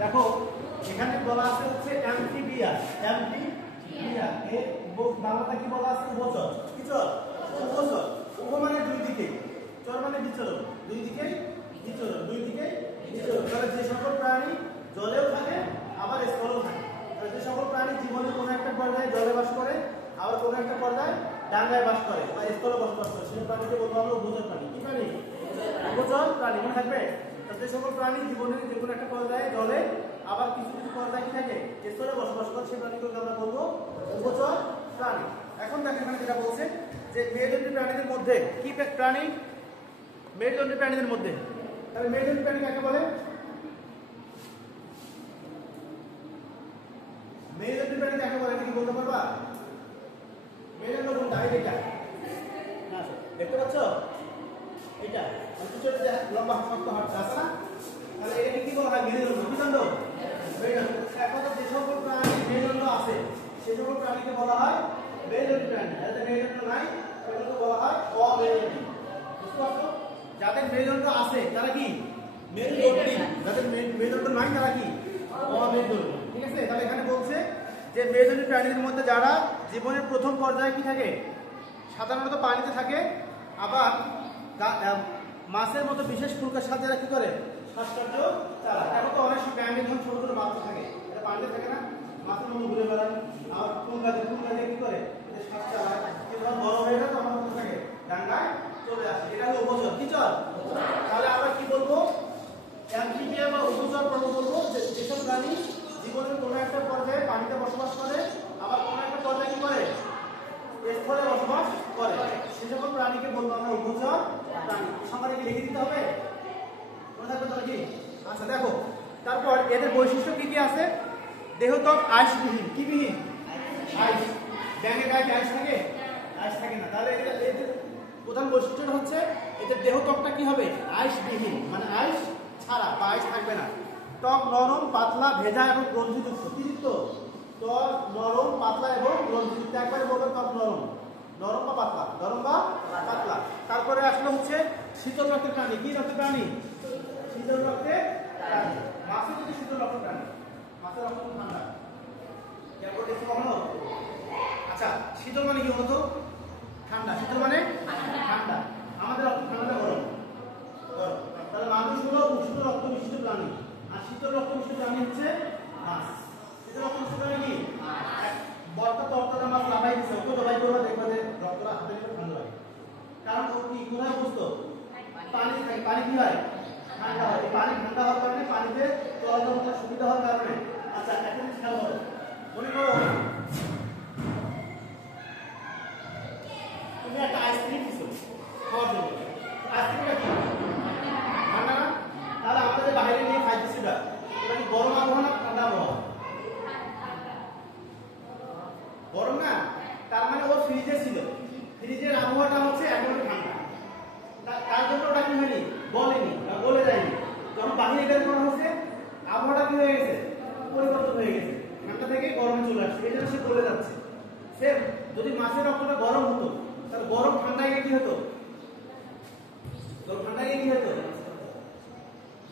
দেখো এখানে বলা আছে হচ্ছে অ্যাম্ফিবিয়া। অ্যাম্ফিবিয়া এর বাংলাটা কি বলা আছে? উভচর। কি চর? উভচর। উভ মানে দুই দিকে, চর মানে বিচরণ, দুই দিকে বিচরণ, দুই দিকে বিচরণ। তাহলে যে সকল প্রাণী জলেও থাকে আবার স্থলেও থাকে, যে সকল প্রাণী জীবনের কোনো একটা পর্যায়ে জলে বাস করে আবার কোনো একটা পর্যায়ে ডাঙায় বাস করে বা স্থলে বসবাস করে, সেই প্রাণীকে বলবো আমরা উভচর প্রাণী। কি প্রাণী? উভচর প্রাণী। মনে থাকবে? যে সকল প্রাণী জীবনের যে কোনো একটা পর্যায়ে জলে আবার কিছু কিছু পর্যায়ে কি থাকে স্থলে বসবাস করে, সেই প্রাণীগুলোকে আমরা বলবো উভচর প্রাণী। এখন দেখেন এখানে যেটা বলছে যে মেরুদণ্ডী প্রাণীদের মধ্যে কি প্রাণী? মেরুদণ্ডী প্রাণীদের মধ্যে। তাহলে মেরুদণ্ডী প্রাণী কাকে বলে? মেরুদণ্ডী প্রাণী কাকে বলে কি বলতে পারবা? মেরুদণ্ড কোনটা? এটা না, দেখতে পাচ্ছ? এটা পিছনে যে লম্বা শক্ত হাত আছে না, তাহলে এটাকে কি বলা হয়? মেরুদণ্ড। কি দণ্ড? মেরুদণ্ড। এখন যে সকল প্রাণী মেরুদণ্ড আছে সেই সকল প্রাণীকে বলা হয় মেরুদণ্ডী প্রাণী। যাদের মেরুদণ্ড নাই সেগুলোকে বলা হয় অমেরুদণ্ডী। বুঝতে পারছো? যাদের মেরুদণ্ড আছে তারা কি মেরুদণ্ডী, যাদের মেরুদণ্ড নাই তারা কি অমেরুদণ্ডী। ঠিক আছে? তাহলে এখানে বলছে যে মেরুদণ্ডী প্রাণীদের মধ্যে যারা জীবনের প্রথম পর্যায়ে কি থাকে সাধারণত পানিতে থাকে, আবার মাছের মতো বিশেষ ফুলকার সাথে এরা কি করে শ্বাসকার্য চালায়। এখন তো অনেক সময় ব্যাঙে যখন ছোট ছোট বাচ্চা থাকে এটা পানিতে থাকে না, মাছের মতো ঘুরে বেড়ায়, আবার ফুলকাজে কি করে শ্বাস চালায়, কিন্তু বড় হয়ে গেলে তখন মতো থাকে ডাঙ্গায় চলে আসে। এটা হলো উভচর। কি চর? তাহলে আমরা কি বলবো? অ্যাম্ফিবিয়া বা উভচর প্রাণী বলবো যেসব প্রাণী জীবনের কোনো একটা পর্যায়ে পানিতে বসবাস করে আবার কোনো একটা পর্যায়ে কি করে স্থলে বসবাস করে, সে সকল প্রাণীকে বলবো আমরা উভচর প্রাণী। সংজ্ঞাটা কি লিখে দিতে হবে? মনে থাকবে তাহলে কি? আচ্ছা দেখো, তারপর এদের বৈশিষ্ট্য কি কি আছে? দেহত্বক আইসবিহীন। কি বিহীন? আইস। ব্যাঙের গায়ে আইস থাকে? আইস থাকে না। তাহলে এদের প্রধান বৈশিষ্ট্যটা হচ্ছে এদের দেহত্বকটা কি হবে? আইসবিহীন, মানে আইস ছাড়া বা আইস থাকবে না। ত্বক নরম, পাতলা, ভেজা এবং গ্রন্থিযুক্ত। কি যুক্ত? ত্বক নরম, পাতলা এবং গ্রন্থিযুক্ত। একবারে বলবে ত্বক নরম, নরম বা পাতলা, নরম বা পাতলা। তারপরে আসলে হচ্ছে শীতল রক্তের প্রাণী। কি রক্তের প্রাণী? শীতল রক্তের প্রাণী। মাছের যদি শীতল রক্তের প্রাণী, মাছের রক্ত ঠান্ডা। কেমন দেখতে কখনো? আচ্ছা, শীতল মানে কি বলতো? ঠান্ডা। শীতল মানে ঠান্ডা। আমাদের রক্ত ঠান্ডা গরম, গরম। তাহলে মানুষ হলো উষ্ণ রক্ত বিশিষ্ট প্রাণী, আর শীতল রক্ত বিশিষ্ট প্রাণী হচ্ছে মাছ। শীতল রক্ত বিশিষ্ট প্রাণী কি? বর্তা তরতাজা মাছ লাফাই দিচ্ছে, ওকে দবাই করবা দেখবা যে রক্তটা হাতে নিয়ে ঠান্ডা লাগে। কারণ ও কি কোথায় বুঝত? পানি থাকে। পানি কি হয়? ঠান্ডা হয়। পানি ঠান্ডা হওয়ার কারণে পানিতে চলাচল করার সুবিধা হওয়ার কারণে। আচ্ছা একটা জিনিস খেয়াল করো, মনে করো তুমি একটা আইসক্রিম দিছো খাওয়ার জন্য, আইসক্রিমটা কি ঠান্ডা না? তাহলে আমাদের বাইরে নিয়ে খাইতেছি এটা কি গরম আবহাওয়া না ঠান্ডা আবহাওয়া? গরম না? তার মানে ও ফ্রিজে ছিল, ফ্রিজের আবহাওয়াটা হচ্ছে একেবারে ঠান্ডা, তার জন্য ওটা কি হয়নি? বলেনি বা বলে যায়নি। যখন বাহিরে বের করা হচ্ছে আবহাওয়াটা কি হয়ে গেছে? পরিবর্তন হয়ে গেছে, ঠান্ডা থেকে গরমে চলে আসছে, এই জন্য সে বলে যাচ্ছে। সেম যদি মাছের রক্তটা গরম হতো তাহলে গরম ঠান্ডা গিয়ে কি হতো? ঠান্ডা গিয়ে কি হতো?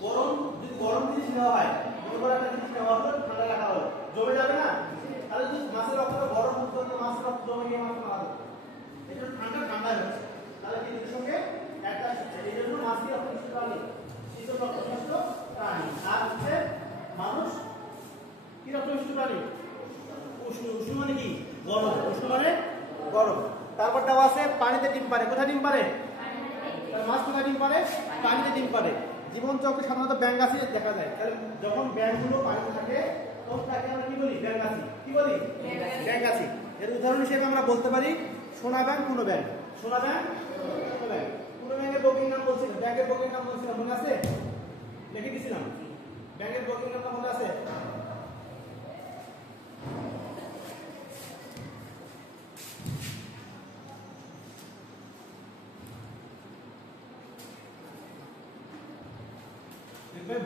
গরম যদি গরম জিনিস নেওয়া হয়, মনে করো একটা জিনিস নেওয়া হলো, ঠান্ডা রাখা হলো, জমে যাবে না? তাহলে যদি মাছের রক্তটা গরম হতো তাহলে মাছের রক্ত জমে গিয়ে মাছ মারা যেত। এই জন্য ঠান্ডা ঠান্ডা হচ্ছে, তাহলে জিনিসের সঙ্গে একটা হচ্ছে। এই জন্য মাছকে রক্ত বিশিষ্ট প্রাণী, শীতল রক্ত বিশিষ্ট প্রাণী। আর হচ্ছে মানুষ কি রক্ত বিশিষ্ট প্রাণী? উষ্ণ। উষ্ণ মানে কি? গরম। উষ্ণ মানে গরম। তারপর দেওয়া আছে পানিতে ডিম পারে। কোথায় ডিম পারে? মাছ কোথায় ডিম পারে? পানিতে ডিম পারে। জীবন চক্রে সাধারণত ব্যাঙাচি দেখা যায়। তাহলে যখন ব্যাঙগুলো পানিতে থাকে তখন তাকে আমরা কি বলি? ব্যাঙাচি। কি বলি? ব্যাঙাচি। এর উদাহরণ হিসেবে আমরা বলতে পারি সোনা ব্যাঙ, কুনো ব্যাঙ। সোনা ব্যাঙ, কুনো ব্যাঙ। কুনো ব্যাঙের বগির নাম বলছিলাম, ব্যাঙের বগির নাম বলছিলাম, মনে আছে? লিখে দিছিলাম। ব্যাঙের বগির নাম মনে আছে?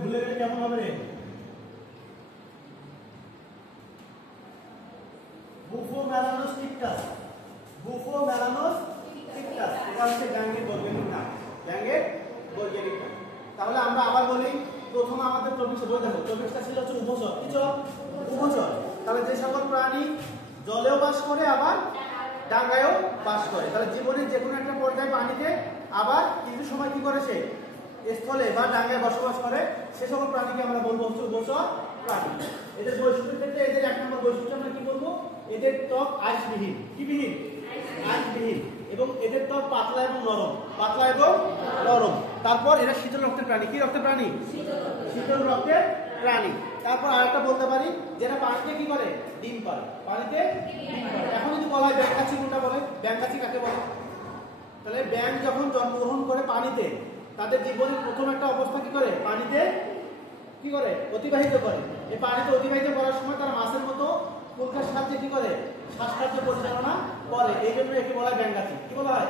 ভুলে গেলে কেমন হবে রে? বুফো মেলানোস টিকটাস। বুফো মেলানোস টিকটাস, এটা হচ্ছে ব্যাঙের বৈজ্ঞানিক নাম। ব্যাঙের বৈজ্ঞানিক নাম। তাহলে আমরা আবার বলি প্রথম আমাদের টপিকটা বই দেখো, টপিকটা ছিল হচ্ছে উভচর। কি ছিল? উভচর। তাহলে যে সকল প্রাণী জলেও বাস করে আবার ডাঙায়ও বাস করে, তাহলে জীবনের যে কোনো একটা পর্যায়ে পানিতে আবার কিছু সময় কি করে সে স্থলে বা ডাঙায় বসবাস করে, সে সকল প্রাণীকে আমরা বলবো হচ্ছে উভচর প্রাণী। এদের বৈশিষ্ট্যের ক্ষেত্রে এদের এক নম্বর বৈশিষ্ট্য আমরা কি বলবো? এদের ত্বক আঁশবিহীন। কি বিহীন? আঁশবিহীন। এবং এদের ত্বক পাতলা এবং নরম। পাতলা এবং নরম। তারপর এরা শীতল রক্তের প্রাণী। কি রক্তের প্রাণী? শীতল রক্তের প্রাণী। তারপর আরেকটা বলতে পারি, যেটা পানিতে কি করে? ডিম পারে। পানিতে ডিম পারে। এখন যদি বলা হয় ব্যাঙাচি, কোনটা বলে? ব্যাঙাচি কাকে বলে? তাহলে ব্যাঙ যখন জন্মগ্রহণ করে পানিতে, তাদের জীবনের প্রথম একটা অবস্থা কি করে? পানিতে কি করে? অতিবাহিত করে। এই পানিতে অতিবাহিত করার সময় তারা মাছের মতো ফুলকার সাহায্যে কি করে? শ্বাসকার্য পরিচালনা করে। এই জন্য একে বলা হয় ব্যাঙাচি। কি বলা হয়?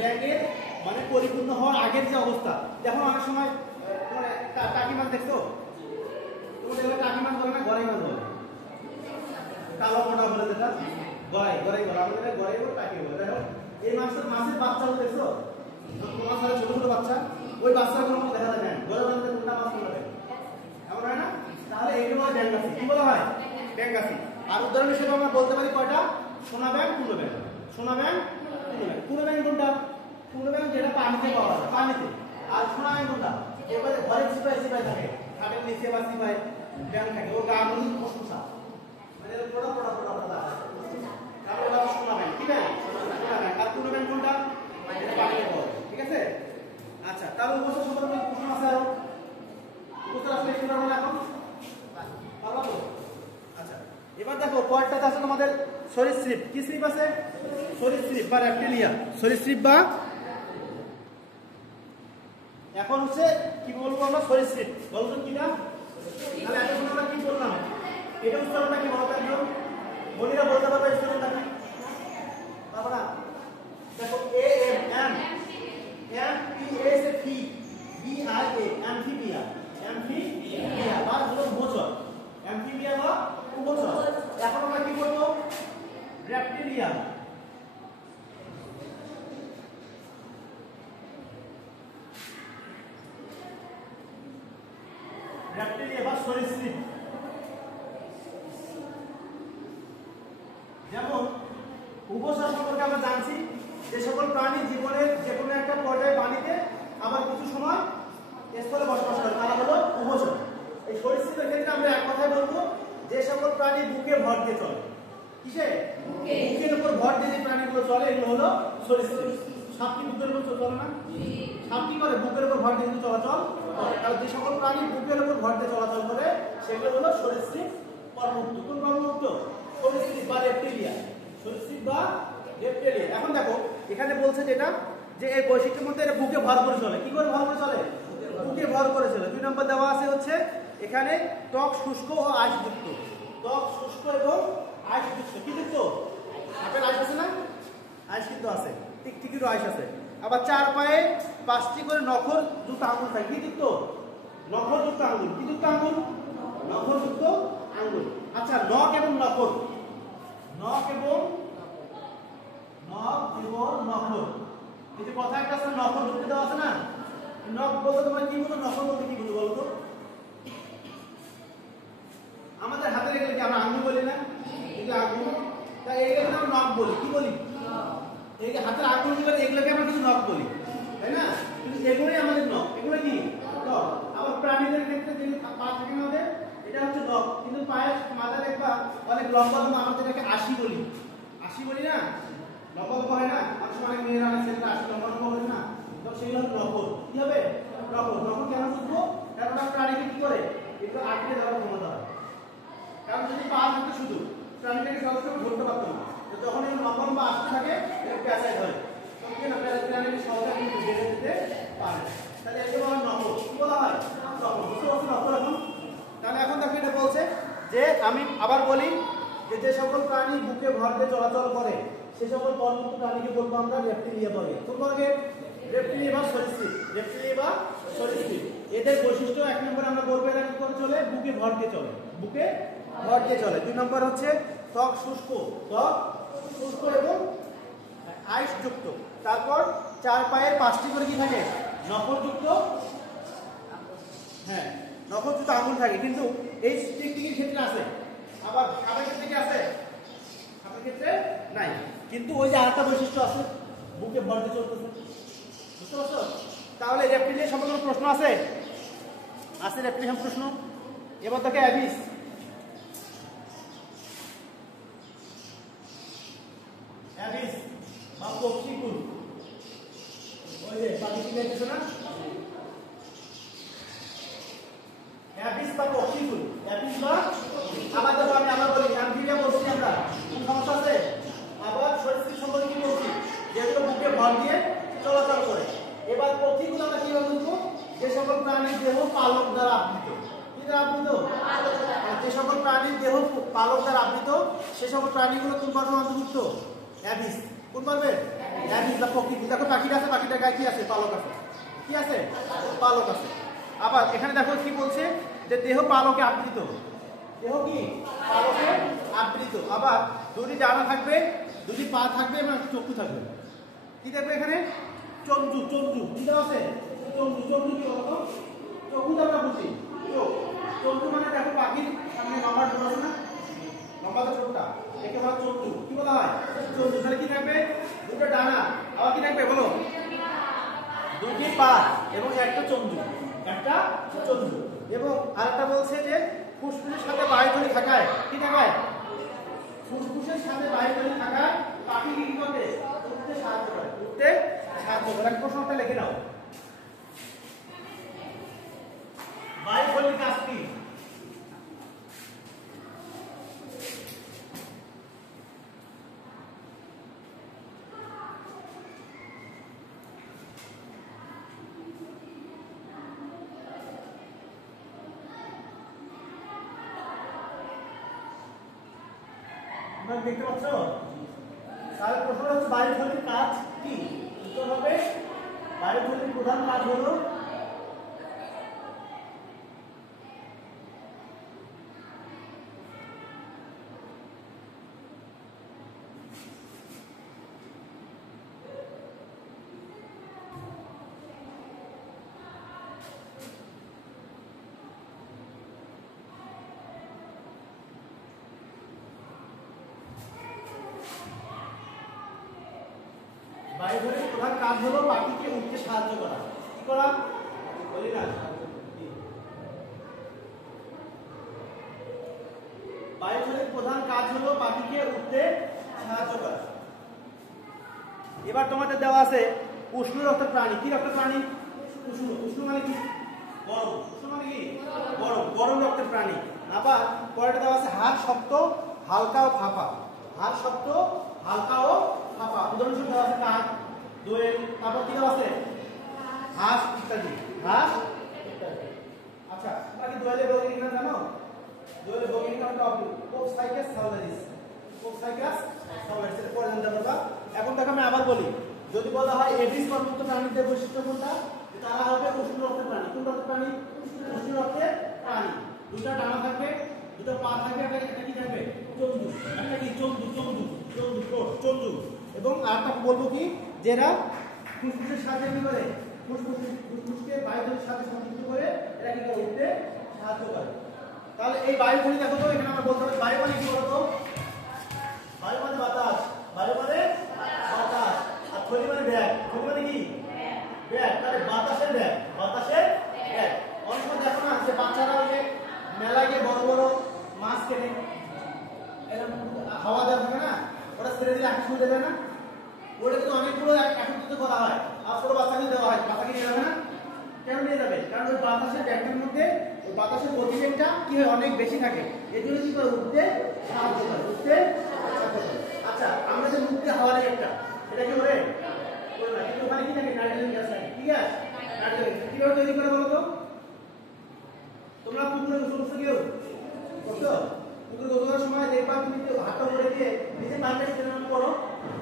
ব্যাঙের মানে পরিপূর্ণ হওয়ার আগের যে অবস্থা। দেখো অনেক সময় টাকি মাছ দেখছো? তোমরা টাকি মাছ বলে না, গড়াই মাছ বলে। কালো মোটা বলে যেটা গড়াই, গড়াই বলে। আমাদের গড়াই বলে, টাকি বলে। দেখো এই মাছের বাচ্চাও দেখছো? তোমার সাথে ছোট ছোট বাচ্চা, ওই বাচ্চাগুলো দেখা যায় না। গড়ে বলতে কোনটা মাছ বলে? এমন হয় না? তাহলে এইটা বলা ব্যাঙাচি। কি বলা হয়? ব্যাঙাচি। আর উদাহরণ হিসেবে আমরা বলতে পারি কয়টা? সোনা ব্যাঙ, কুলো ব্যাঙ। সোনা ব্যাঙ, কুলো ব্যাঙ। কুলো ব্যাঙ কোনটা? কুলো ব্যাঙ যেটা পানিতে পাওয়া যায়, পানিতে। আর সোনা ব্যাঙ কোনটা? এবারে ঘরে চিপাই থাকে, খাটের নিচে বা চিপাই ব্যাঙ থাকে, ওর গা গুলি খসখসা, মানে পোড়া পোড়া পোড়া পোড়া। তারপর ওটা সোনা ব্যাঙ। কি ব্যাঙ? সোনা ব্যাঙ। আর কুলো ব্যাঙ কোনটা? পানিতে পাওয়া যায়। ঠিক আছে? আচ্ছা, তাহলে উপস্থিত সম্পর্কে প্রশ্ন আছে আরো? উপস্থিত আসলে কি করবো এখন? পারবা তো? আচ্ছা, এবার দেখো পয়েন্টটা আছে তোমাদের সরীসৃপ। কি সৃপ আছে? সরীসৃপ বা রেপ্টিলিয়া। সরীসৃপ বা, এখন হচ্ছে কি বলবো আমরা? সরীসৃপ। বলতো কিনা? তাহলে এখন আমরা কি বললাম? এটা উচ্চারণটা কি বলতো একজন? মনিরা বলতে পারবে উচ্চারণটা কি? পারবা না? দেখো A M M M P S A ফি বি আর এ অ্যামফিবিয়া। অ্যামফিবিয়া বা হলো উভচর। অ্যামফিবিয়া বা উভচর। এখন আমরা কি বলবো? রেপ্টিলিয়া। রেপ্টিলিয়া বা সরীসৃপ। যেমন উভচর সম্পর্কে আমরা জানছি যে সকল প্রাণী জীবনের যে কোনো একটা পর্যায়ে পানিতে আবার কিছু সময় স্থলে বসবাস করে, তারা হলো উভচর। এই সরীসৃপের ক্ষেত্রে আমরা এক কথায় বলবো, যে সকল প্রাণী বুকে ভর দিয়ে চলে। কিসে? বুকের উপর ভর দিয়ে যে প্রাণীগুলো চলে, এগুলো হলো সরীসৃপ। সাপ কি বুকের উপর চলে না? সাপ কি করে? বুকের উপর ভর দিয়ে কিন্তু চলাচল করে। আর যে সকল প্রাণী বুকের উপর ভর দিয়ে চলাচল করে, সেগুলো হলো সরীসৃপ কর্মমুক্ত। কোন কর্মমুক্ত? সরীসৃপ বা রেপ্টিলিয়া। সরীসৃপ বা রেপ্টিলিয়া। এখন দেখো এখানে বলছে যেটা, যে এই বৈশিষ্ট্যের মধ্যে এটা বুকে ভর করে চলে। কি করে ভর করে চলে? বুকে ভর করে চলে। 2 নম্বর দেওয়া আছে হচ্ছে এখানে ত্বক শুষ্ক ও আঁশযুক্ত। ত্বক শুষ্ক এবং আঁশযুক্ত। কি যুক্ত? আপেল আঁশ আছে না? আঁশ কিন্তু আছে, টিকটিকিরও আঁশ আছে। আবার 4 পায়ে 5টি করে নখর যুক্ত আঙুল থাকে। কি যুক্ত? নখর যুক্ত আঙুল। কি যুক্ত আঙুল? নখর যুক্ত আঙুল। আচ্ছা, নখ এবং নখর। নখ এবং নখর। এই যে কথা একটা আছে, নখর যুক্ত দেওয়া আছে না? নখ বলতে তোমরা কি বলো? নখর বলতে কি বলো বলো তো? আমাদের হাতের এগুলো কি আমরা আঙুল বলি না? এগুলো আঙুল। তাই এগুলোকে আমরা নখ বলি। কি বলি? এই যে হাতের আঙুলগুলো, এগুলোকে আমরা কিছু নখ বলি, তাই না? কিন্তু এগুলোই আমাদের নখ। এগুলো কি? নখ। আবার প্রাণীদের ক্ষেত্রে যে পা থাকে না ওদের, এটা হচ্ছে নখ। কিন্তু পায়ের মাথা দেখবা অনেক লম্বা লম্বা, আমরা যেটাকে আশি বলি। আশি বলি না? লম্বা লম্বা হয় না? অনেক সময় অনেক মেয়েরা অনেক ছেলেরা আশি লম্বা লম্বা বলে না? তো সেগুলো হচ্ছে নখর। কি হবে? নখর। নখর কেন বুঝবো? কারণ ওরা প্রাণীকে কি করে? এগুলো আটকে দেওয়ার ক্ষমতা হয়। কারণ যদি পা থাকতো শুধু, প্রাণীটাকে সবসময় ধরতে পারতো না। যখন এগুলো লম্বা লম্বা আসতে থাকে, এটা প্যাঁচায় ধরে, তখন কি না প্রাণীকে সহজে কিন্তু বেঁধে দিতে পারে। তাহলে একে বলা হয় নখর। কি বলা হয়? নখর। বুঝতে পারছো নখর এখন? তাহলে এখন দেখো এটা বলছে যে, আমি আবার বলি যে যে সকল প্রাণী বুকে ভর দিয়ে চলাচল করে, সে সকল কর্মমুক্ত প্রাণীকে বলবো আমরা রেপ্টিলিয়া বলে। কোন বর্গে? রেপ্টিলিয়া বা সরীসৃপ। রেপ্টিলিয়া বা সরীসৃপ। এদের বৈশিষ্ট্য 1 নম্বরে আমরা বলবো এরা কি করে চলে? বুকে ভর দিয়ে চলে। বুকে ভর দিয়ে চলে। 2 নম্বর হচ্ছে ত্বক শুষ্ক। ত্বক শুষ্ক এবং আঁশযুক্ত। তারপর 4 পায়ের 5টি করে কি থাকে? নখরযুক্ত হ্যাঁ, নখচ্যুত আঙুল থাকে, কিন্তু এই টিকটিকির ক্ষেত্রে আছে, আবার সাপের ক্ষেত্রে কি আছে? সাপের ক্ষেত্রে নাই। কিন্তু ওই যে আরেকটা বৈশিষ্ট্য আছে, বুকে ভর দিয়ে চলতেছে, বুঝতে পারছো? তাহলে রেপ্টিলিয়ান সম্পর্কে কোনো প্রশ্ন আছে? আছে রেপ্টিলিয়ান প্রশ্ন? এবার দেখে অ্যাবিস। অ্যাবিস বা পক্ষীকুল, ওই যে পাখি কি দেখতেছো না? অ্যাবিস বা পক্ষীকুল, অ্যাবিস বা আবার দেখো আমি আবার বলি, অ্যাম্ফিবিয়া বলছি আমরা, কোন সমস্যা আছে? আবার সরীসৃপ সম্পর্কে কি বলছি? যেগুলো বুকে ভর দিয়ে চলাচল করে। এবার পক্ষীকুল আমরা কিভাবে বুঝবো? যে সকল প্রাণীর দেহ পালক দ্বারা আবৃত। কি দ্বারা আবৃত? যে সকল প্রাণীর দেহ পালক দ্বারা আবৃত, সে সকল প্রাণীগুলো কোন পর্বের অন্তর্ভুক্ত? অ্যাবিস। কোন পর্বের? অ্যাবিস বা পক্ষীকুল। দেখো পাখিটা আছে, পাখিটার গায়ে কি আছে? পালক আছে। কি আছে? পালক আছে। আবার এখানে দেখো কি বলছে, যে দেহ পালকে আবৃত। দেহ কি? পালকে আবৃত। আবার দুটি ডানা থাকবে, দুটি পা থাকবে এবং চক্ষু থাকবে। কি থাকবে এখানে? চঞ্জু, চঞ্জু কি দেওয়া আছে? চঞ্জু, চঞ্জু কি বলতো? চক্ষু তো আমরা বুঝি, চোখ। চঞ্জু মানে দেখো পাখির সামনে লম্বা ডোর আছে না, লম্বা তো ছোটটা, একে বলা চঞ্জু। কি বলা হয়? চঞ্জু। তাহলে কি থাকবে? দুটো ডানা, আবার কি থাকবে বলো? দুটি পা এবং একটা চঞ্জু, একটা চঞ্জু। এবং আরেকটা বলছে যে ফুসফুসের সাথে বায়ুথলি থাকায়, কি থাকায়? ফুসফুসের সাথে বায়ুথলি থাকায় পাখি কি করে? উঠতে সাহায্য করে, উঠতে সাহায্য করে। এক প্রশ্নটা লিখে নাও, বায়ুথলির কাজ কি? দেখতে পাচ্ছ? তাহলে প্রশ্ন হচ্ছে বায়ুথলির কাজ কি? উত্তর হবে বায়ুথলির প্রধান কাজ হলো বায়ুথলির প্রধান কাজ হলো পাখিকে উঠতে সাহায্য করা। কি করা? বলি না, বায়ুথলির প্রধান কাজ হলো পাখিকে উঠতে সাহায্য করা। এবার তোমাদের দেওয়া আছে উষ্ণ রক্তের প্রাণী। কি রক্তের প্রাণী? উষ্ণ। উষ্ণ মানে কি? গরম। উষ্ণ মানে কি? গরম। গরম রক্তের প্রাণী। আবার পরেরটা দেওয়া আছে হাড় শক্ত, হালকা ও ফাঁপা। হাড় শক্ত, হালকা ও ফাঁপা। উদাহরণস্বরূপ দেওয়া আছে কাক, দোয়েল, তারপর কি দেওয়া আছে? হাঁস ইত্যাদি। হাঁস ইত্যাদি। আচ্ছা, তোমরা কি দোয়েলের বৈজ্ঞানিক নাম জানো? দোয়েলের বৈজ্ঞানিক নামটা হবে কোকসাইকাস সাউলারিস। কোকসাইকাস সাউলারিস, এটা পরে জানতে পারবা। এখন দেখো আমি আবার বলি, যদি বলা হয় এডিস গর্ভবত প্রাণীদের বৈশিষ্ট্য কোনটা? তারা হবে উষ্ণ রক্তের প্রাণী। কোন রক্তের প্রাণী? উষ্ণ রক্তের প্রাণী। দুটো ডানা থাকবে, দুটো পা থাকবে, একটা কি থাকবে? চঞ্জু। একটা কি? চঞ্জু, চঞ্জু, চঞ্জু, চঞ্জু। এবং আরেকটা বলবো কি, যেটা ফুসফুসের সাথে কি করে? ফুসফুসকে বায়ুথলির সাথে সংযুক্ত করে এরা কি করে? উঠতে সাহায্য করে। তাহলে এই বায়ুথলি দেখো তো, এখানে আমরা বলতে হবে বায়ু মানে কি বলতো? বায়ু মানে বাতাস, বায়ু মানে বাতাস, আর থলি মানে ব্যাগ। থলি মানে কি? ব্যাগ। তাহলে বাতাসের ব্যাগ, বাতাসের ব্যাগ। অনেক সময় দেখো না যে বাচ্চারা ওই যে মেলায় গিয়ে বড় বড় মাছ কেনে, এরকম হাওয়া দেওয়া থাকে না, ওটা ছেড়ে দিলে আকাশ উড়ে যায় না? ওটা কিন্তু অনেকগুলো একত্রিত করা হয়, আর ছোট বাচ্চাকে দেওয়া হয়। বাচ্চাকে নিয়ে যাবে না? কেন নিয়ে যাবে? কারণ ওই বাতাসের ব্যাগটার মধ্যে ওই বাতাসের গতিবেগটা কি হয়? অনেক বেশি থাকে। এর জন্য কি করে? উঠতে সাহায্য করে, উঠতে সাহায্য করে। আচ্ছা, আমরা যে মুক্তি হাওয়া নেই একটা, এটা কি করে? না, কিন্তু ওখানে কি থাকে? নাইট্রোজেন গ্যাস থাকে। ঠিক আছে, নাইট্রোজেন কিভাবে তৈরি করে বলো তো? তোমরা পুকুরে গোসল করছো কেউ? করছো? পুকুরে গোসল করার সময় দেখবা তুমি হাতটা উপরে দিয়ে নিচে পানিটা স্টেন করো,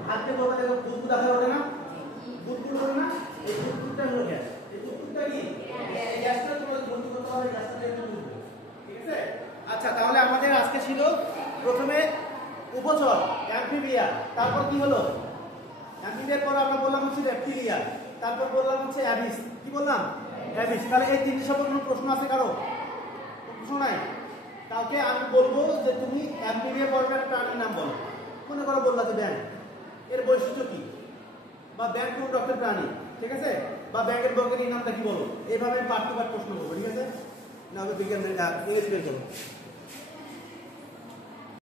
হাত দিয়ে বলবা দেখো বুদবুদ দেখা ওঠে না? বুদবুদ ওঠে না? এই বুদবুদটা হলো গ্যাস। এই বুদবুদটা কি? এই গ্যাসটা তোমাদের বন্ধ করতে হবে, গ্যাসটা দিয়ে বুদবুদ। ঠিক আছে? আচ্ছা, তাহলে আমাদের আজকে ছিল প্রথমে উপচর, অ্যাম্ফিবিয়া। তারপর কি হলো? অ্যাম্ফিবিয়ার পর আমরা বললাম হচ্ছে রেপ্টিলিয়া। তারপর বললাম হচ্ছে অ্যাবিস। কি বললাম? হ্যাবিস। তাহলে এই তিনটি সম্পর্কে কোনো প্রশ্ন আছে কারো? প্রশ্ন নাই? কাউকে আমি বলবো যে তুমি অ্যাম্পিরিয়া পর্বের প্রাণীর নাম বলো। মনে করো বললা যে ব্যাঙ, এর বৈশিষ্ট্য কি, বা ব্যাঙ কোন রক্তের প্রাণী, ঠিক আছে, বা ব্যাঙের বকের নামটা কি বলো। এইভাবে পার্ট টু পার্ট প্রশ্ন করবো, ঠিক আছে? না হবে বিজ্ঞানের ইংরেজি বের করো।